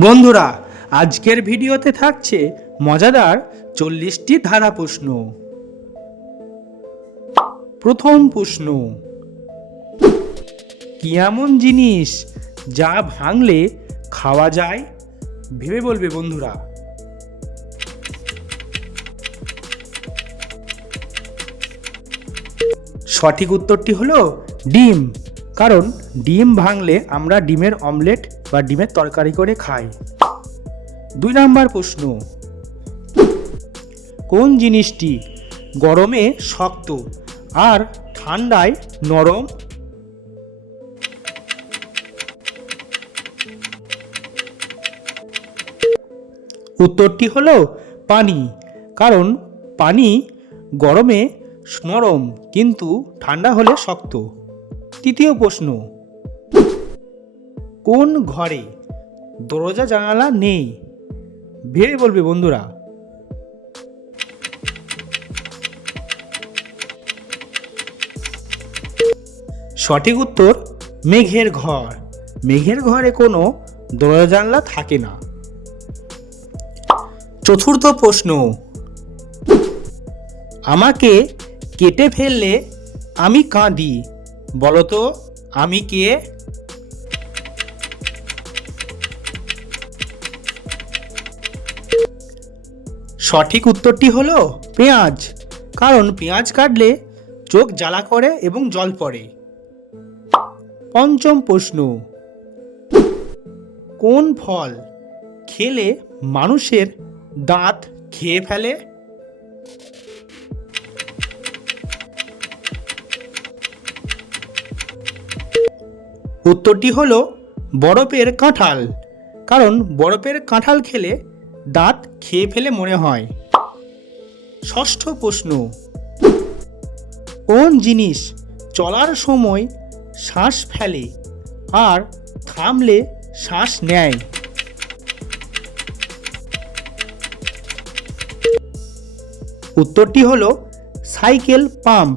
বন্ধুরা, আজকের ভিডিওতে থাকছে মজাদার চল্লিশটি ধারা প্রশ্ন। প্রথম প্রশ্ন, কি এমন জিনিস যা ভাঙলে খাওয়া যায়? ভেবে বলবে বন্ধুরা। সঠিক উত্তরটি হলো ডিম। কারণ ডিম ভাঙলে আমরা ডিমের অমলেট বা ডিমের তরকারি করে খাই। দুই নাম্বার প্রশ্ন। কোন জিনিসটি গরমে শক্ত আর ঠান্ডায় নরম? উত্তরটি হলো পানি। কারণ পানি গরমে নরম, কিন্তু ঠান্ডা হলে শক্ত। তৃতীয় প্রশ্ন, কোন ঘরে দরজা, জানালা নেই? ভেবে বলবে বন্ধুরা। সঠিক উত্তর, মেঘের ঘর। মেঘের ঘরে কোনো দরজা, জানলা থাকে না। চতুর্থ প্রশ্ন, আমাকে কেটে ফেললে আমি কাঁদি। বলতো, আমি কে? সঠিক উত্তরটি হলো পেঁয়াজ। কারণ পেঁয়াজ কাটলে চোখ জ্বালা করে এবং জল পড়ে। পঞ্চম প্রশ্ন, কোন ফল খেলে মানুষের দাঁত খেয়ে ফেলে? উত্তরটি হলো বরফের কাঁঠাল, কারণ বরফের কাঁঠাল খেলে দাঁত খেয়ে ফেলে মনে হয়। ষষ্ঠ প্রশ্ন, কোন জিনিস চলার সময় শ্বাস ফেলে আর থামলে শ্বাস নেয়? উত্তরটি হলো সাইকেল পাম্প,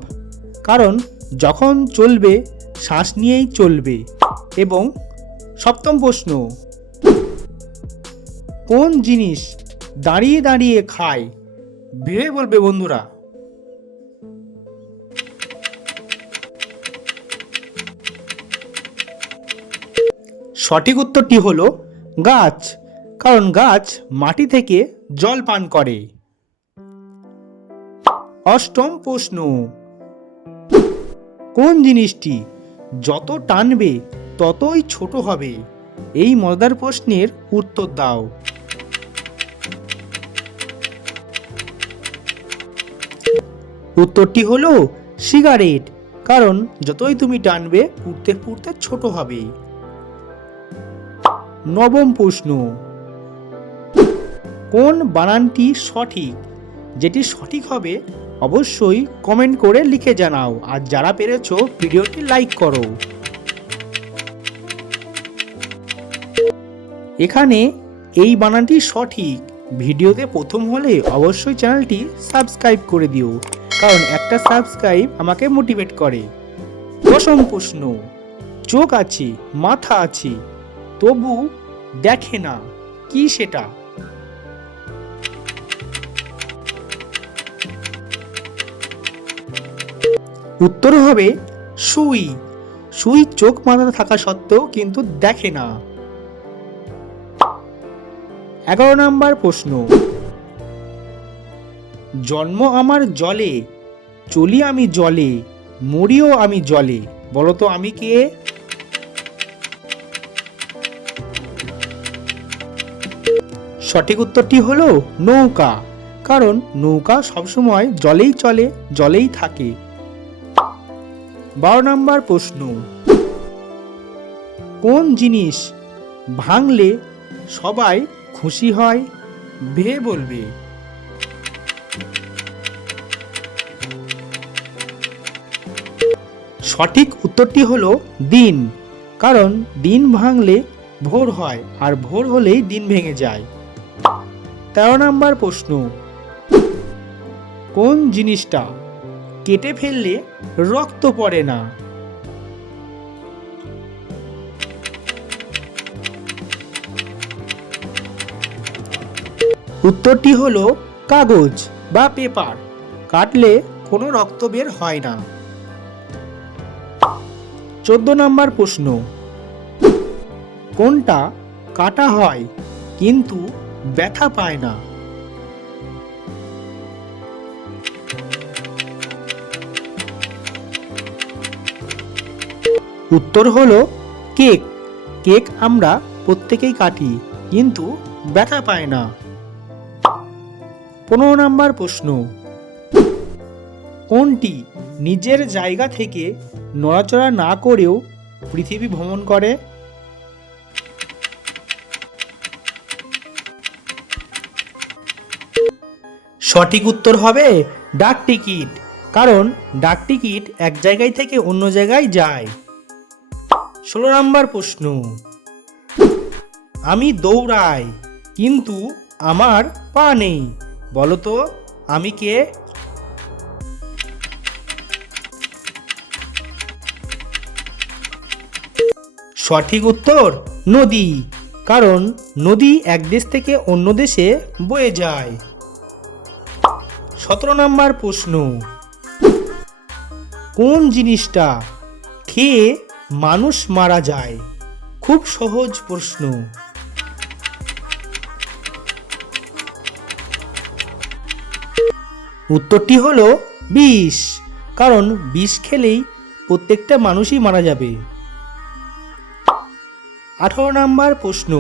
কারণ যখন চলবে, শ্বাস নিয়েই চলবে। এবং সপ্তম প্রশ্ন, কোন জিনিস দাঁড়িয়ে দাঁড়িয়ে খায়? ভেবে বলবে বন্ধুরা। সঠিক উত্তরটি হলো গাছ, কারণ গাছ মাটি থেকে জল পান করে। অষ্টম প্রশ্ন, কোন জিনিসটি যত টানবে ততই ছোট হবে। এই মজাদার প্রশ্নের উত্তর দাও। উত্তরটি হলো, সিগারেট কারণ যতই তুমি টানবে, পুড়তে পুড়তে ছোট হবে। নবম প্রশ্ন, কোন বানানটি সঠিক? যেটি সঠিক হবে, অবশ্যই কমেন্ট করে লিখে জানাও। আর যারা পেরেছ, ভিডিওটি লাইক করো। এখানে এই বানানটি সঠিক। ভিডিওতে প্রথম হলে অবশ্যই চ্যানেলটি সাবস্ক্রাইব করে দিও, কারণ একটা সাবস্ক্রাইব আমাকে মোটিভেট করে। দশম প্রশ্ন, চোখ আছে, মাথা আছে, তবু দেখে না, কি সেটা? উত্তর হবে, সুই। সুই চোখ মাথা থাকা সত্ত্বেও কিন্তু দেখে না। এগারো নাম্বার প্রশ্ন। জন্ম আমার জলে, চলি আমি জলে, মরিও আমি জলে, বলতো আমি কে? সঠিক উত্তরটি হলো নৌকা, কারণ নৌকা সবসময় জলেই চলে, জলেই থাকে। বারো নম্বর প্রশ্ন। কোন জিনিস ভাঙলে সবাই খুশি হয়, ভেবে বলবে। সঠিক উত্তরটি হলো দিন, কারণ দিন ভাঙলে ভোর হয় আর ভোর হলেই দিন ভেঙে যায়। তেরো নম্বর প্রশ্ন, কোন জিনিসটা কেটে ফেললে রক্ত পড়ে না? উত্তরটি হলো কাগজ বা পেপার। কাটলে কোনো রক্ত বের হয় না। চোদ্দ নম্বর প্রশ্ন। কোনটা কাটা হয় কিন্তু ব্যথা পায় না? উত্তর হলো কেক। কেক আমরা প্রত্যেকেই কাটি কিন্তু ব্যথা পায় না। পনেরো নম্বর প্রশ্ন। কোনটি নিজের জায়গা থেকে নড়াচড়া না করেও পৃথিবী ভ্রমণ করে? সঠিক উত্তর হবে ডাক টিকিট, কারণ ডাক টিকিট এক জায়গায় থেকে অন্য জায়গায় যায়। ষোলো নম্বর প্রশ্ন, আমি দৌড়াই, কিন্তু আমার পা নেই। বলো তো, আমি কে? সঠিক উত্তর, নদী। কারণ নদী এক দেশ থেকে অন্য দেশে বয়ে যায়। সতেরো নম্বর প্রশ্ন। কোন জিনিসটা খেয়ে মানুষ মারা যায়? খুব সহজ প্রশ্ন। উত্তরটি হলো বিষ, কারণ বিষ খেলেই প্রত্যেকটা মানুষই মারা যাবে। আঠারো নম্বর প্রশ্ন।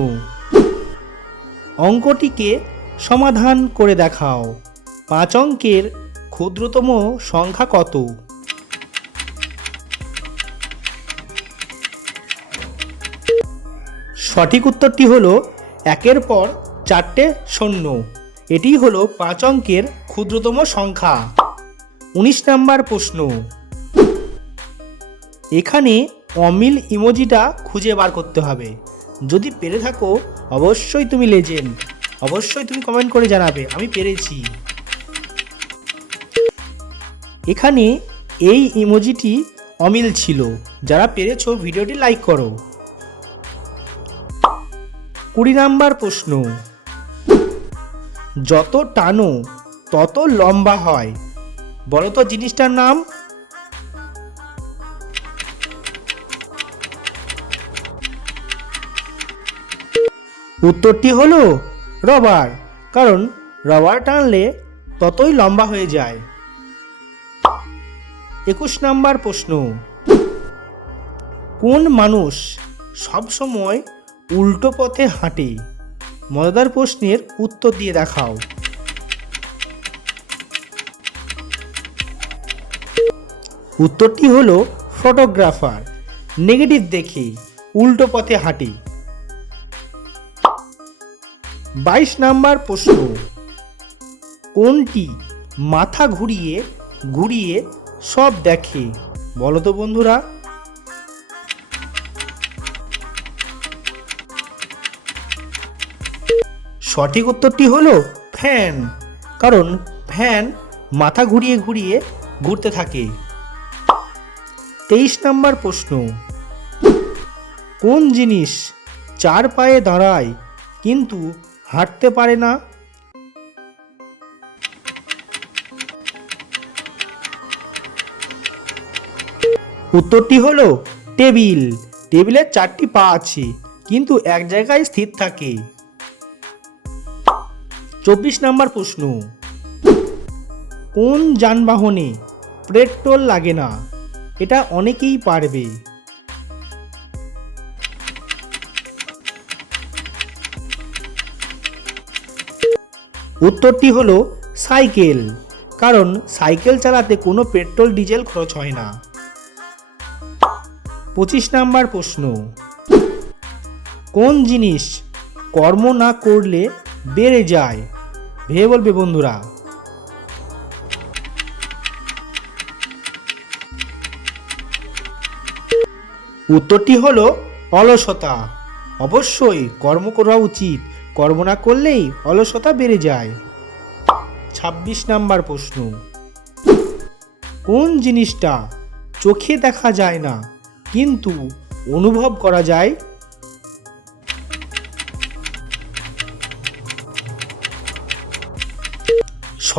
অঙ্কটিকে সমাধান করে দেখাও। পাঁচ অঙ্কের ক্ষুদ্রতম সংখ্যা কত? সঠিক উত্তরটি হলো একের পর চারটে শূন্য। এটি হলো পাঁচ অঙ্কের ক্ষুদ্রতম সংখ্যা। উনিশ নাম্বার প্রশ্ন। এখানে অমিল ইমোজিটা খুঁজে বার করতে হবে। যদি পেরে থাকো, অবশ্যই তুমি লেজেন্ড অবশ্যই তুমি কমেন্ট করে জানাবে, আমি পেরেছি। এখানে এই ইমোজিটি অমিল ছিল। যারা পেরেছ, ভিডিওটি লাইক করো। কুড়ি নাম্বার প্রশ্ন। যত টানো, তত লম্বা হয়। বলো তো জিনিসটার নাম? উত্তরটি হলো রবার, কারণ রবার টানলে ততই লম্বা হয়ে যায়। একুশ নাম্বার প্রশ্ন। কোন মানুষ সবসময় উল্টো পথে হাঁটে? মজাদার প্রশ্নের উত্তর দিয়ে দেখাও। উত্তরটি হলো ফটোগ্রাফার। নেগেটিভ দেখে উল্টো পথে হাঁটে। বাইশ নাম্বার প্রশ্ন। কোনটি মাথা ঘুরিয়ে ঘুরিয়ে সব দেখে? বলো তো বন্ধুরা। সঠিক উত্তরটি হলো ফ্যান। কারণ ফ্যান মাথা ঘুরিয়ে ঘুরিয়ে ঘুরতে থাকে। তেইশ নম্বর প্রশ্ন। কোন জিনিস চার পায়ে দাঁড়ায় কিন্তু হাঁটতে পারে না? উত্তরটি হলো টেবিল। টেবিলের চারটি পা আছে, কিন্তু এক জায়গায় স্থির থাকে। চব্বিশ নম্বর প্রশ্ন। কোন যানবাহনে পেট্রোল লাগে না? এটা অনেকেই পারবে। উত্তরটি হলো সাইকেল, কারণ সাইকেল চালাতে কোনো পেট্রোল, ডিজেল খরচ হয় না। পঁচিশ নাম্বার প্রশ্ন। কোন জিনিস কর্ম না করলে বেড়ে যায়? ভেবে বলবে বন্ধুরা। উত্তরটি হলো অলসতা। অবশ্যই কর্ম করা উচিত। কর্ম না করলেই অলসতা বেড়ে যায়। ছাব্বিশ নাম্বার প্রশ্ন। কোন জিনিসটা চোখে দেখা যায় না, কিন্তু অনুভব করা যায়?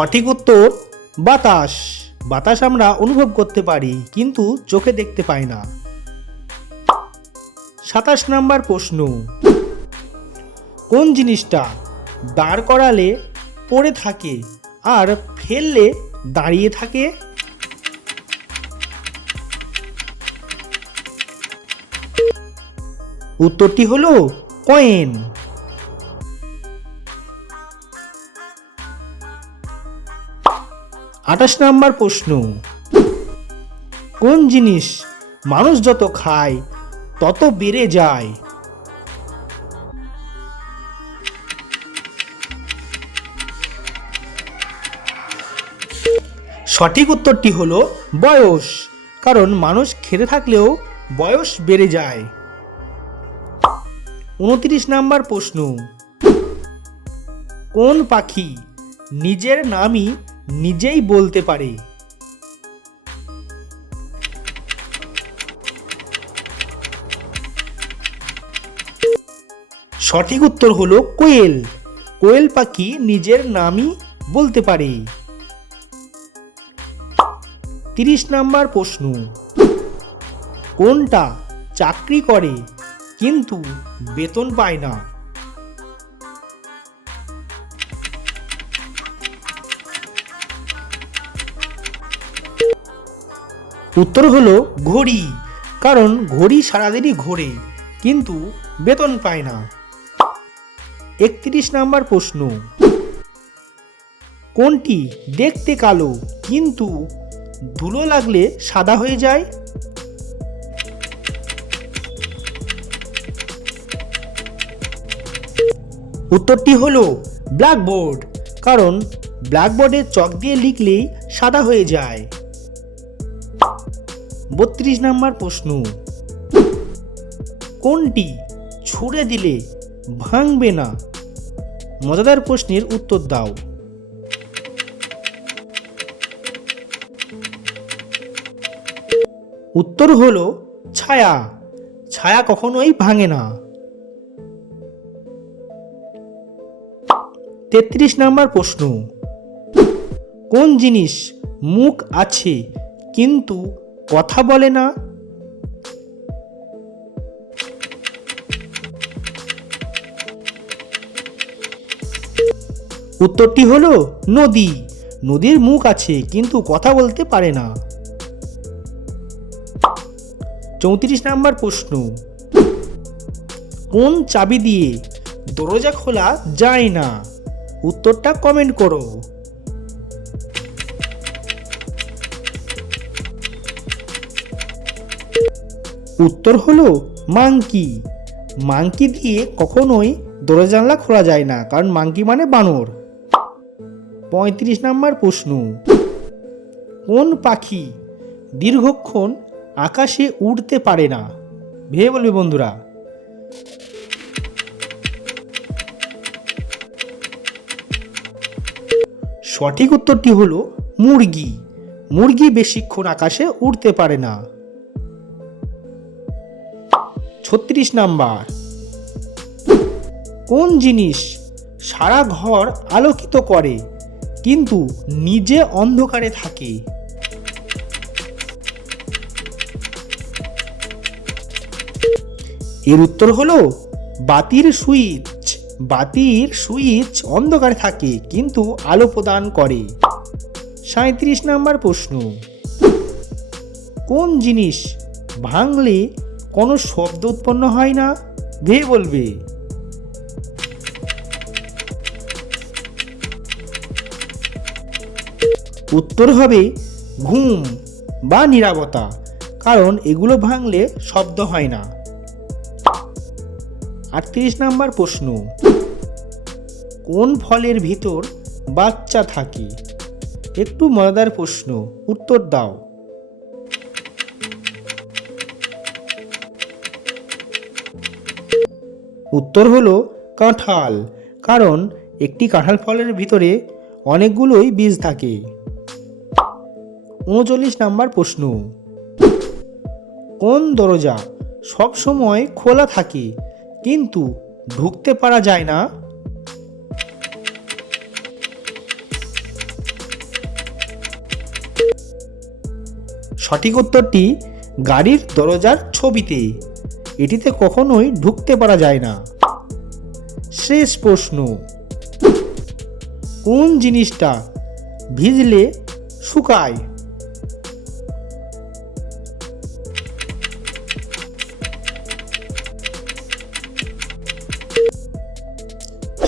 সঠিক উত্তর, বাতাস। বাতাস আমরা অনুভব করতে পারি, কিন্তু চোখে দেখতে পাই না। সাতাশ নাম্বার প্রশ্ন। কোন জিনিসটা দাঁড় করালে পড়ে থাকে আর ফেললে দাঁড়িয়ে থাকে? উত্তরটি হলো কয়েন। আঠাশ নাম্বার প্রশ্ন। কোন জিনিস মানুষ যত খায়, তত বেড়ে যায়? সঠিক উত্তরটি হলো বয়স, কারণ মানুষ খেতে থাকলেও বয়স বেড়ে যায়। উনত্রিশ নাম্বার প্রশ্ন। কোন পাখি নিজের নামই নিজেই বলতে পারে। সঠিক উত্তর হলো কোয়েল। কোয়েল পাখি নিজের নামই বলতে পারে। তিরিশ নাম্বার প্রশ্ন। কোনটা চাকরি করে কিন্তু বেতন পায় না? উত্তর হলো ঘড়ি। কারণ ঘড়ি সারাদিনই ঘোরে, কিন্তু বেতন পায় না। একত্রিশ নাম্বার প্রশ্ন। কোনটি দেখতে কালো, কিন্তু ধুলো লাগলে সাদা হয়ে যায়? উত্তরটি হলো ব্ল্যাকবোর্ড, কারণ ব্ল্যাকবোর্ডে চক দিয়ে লিখলেই সাদা হয়ে যায়। বত্রিশ নাম্বার প্রশ্ন। কোনটি ছুঁড়ে দিলে ভাঙবে না? মজাদার প্রশ্নের উত্তর দাও। উত্তর হলো ছায়া। ছায়া কখনোই ভাঙে না। তেত্রিশ নাম্বার প্রশ্ন। কোন জিনিস মুখ আছে, কিন্তু কথা বলে না। উত্তরটি হলো নদী। নদীর মুখ আছে, কিন্তু কথা বলতে পারে না। চৌত্রিশ নাম্বার প্রশ্ন। কোন চাবি দিয়ে দরজা খোলা যায় না? উত্তরটা কমেন্ট করো। উত্তর হলো মাংকি। মাংকি দিয়ে কখনোই দরজা জানলা খোলা যায় না, কারণ মাংকি মানে বানর। পঁয়ত্রিশ নাম্বার প্রশ্ন। কোন পাখি দীর্ঘক্ষণ আকাশে উড়তে পারে না? ভেবে বলবে বন্ধুরা। সঠিক উত্তরটি হলো মুরগি। মুরগি বেশিক্ষণ আকাশে উড়তে পারে না। ছত্রিশ নাম্বার। কোন জিনিস সারা ঘর আলোকিত করে, কিন্তু নিজে অন্ধকারে থাকে? এর উত্তর হলো, বাতির সুইচ। বাতির সুইচ অন্ধকারে থাকে, কিন্তু আলো প্রদান করে। সাঁত্রিশ নাম্বার প্রশ্ন। কোন জিনিস ভাঙলে কোনো শব্দ উৎপন্ন হয় না। ভেবে বলবে। উত্তর হবে ঘুম বা নিরাপত্তা, কারণ এগুলো ভাঙলে শব্দ হয় না। আটত্রিশ নাম্বার প্রশ্ন, কোন ফলের ভিতর বাচ্চা থাকে? একটু মজাদার প্রশ্ন, উত্তর দাও। উত্তর হলো কাঁঠাল, কারণ একটি কাঁঠাল ফলের ভিতরে অনেকগুলোই বীজ থাকে। উনচল্লিশ নাম্বার প্রশ্ন। কোন দরজা সব সময় খোলা থাকে, কিন্তু ঢুকতে পারা যায় না? সঠিক উত্তরটি গাড়ির দরজার ছবিতে। এটিতে কখনোই ঢুকতে পারা যায় না। শেষ প্রশ্ন। কোন জিনিসটা ভিজলে শুকায়?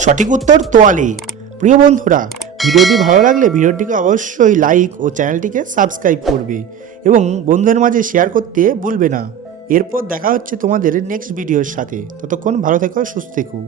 সঠিক উত্তর তোয়ালে। প্রিয় বন্ধুরা, ভিডিওটি ভালো লাগলে ভিডিওটিকে অবশ্যই লাইক ও চ্যানেলটিকে সাবস্ক্রাইব করবে এবং বন্ধুদের মাঝে শেয়ার করতে ভুলবে না। এরপর দেখা হচ্ছে তোমাদের নেক্সট ভিডিওর সাথে। ততক্ষণ ভালো থেকো সুস্থ থেকো।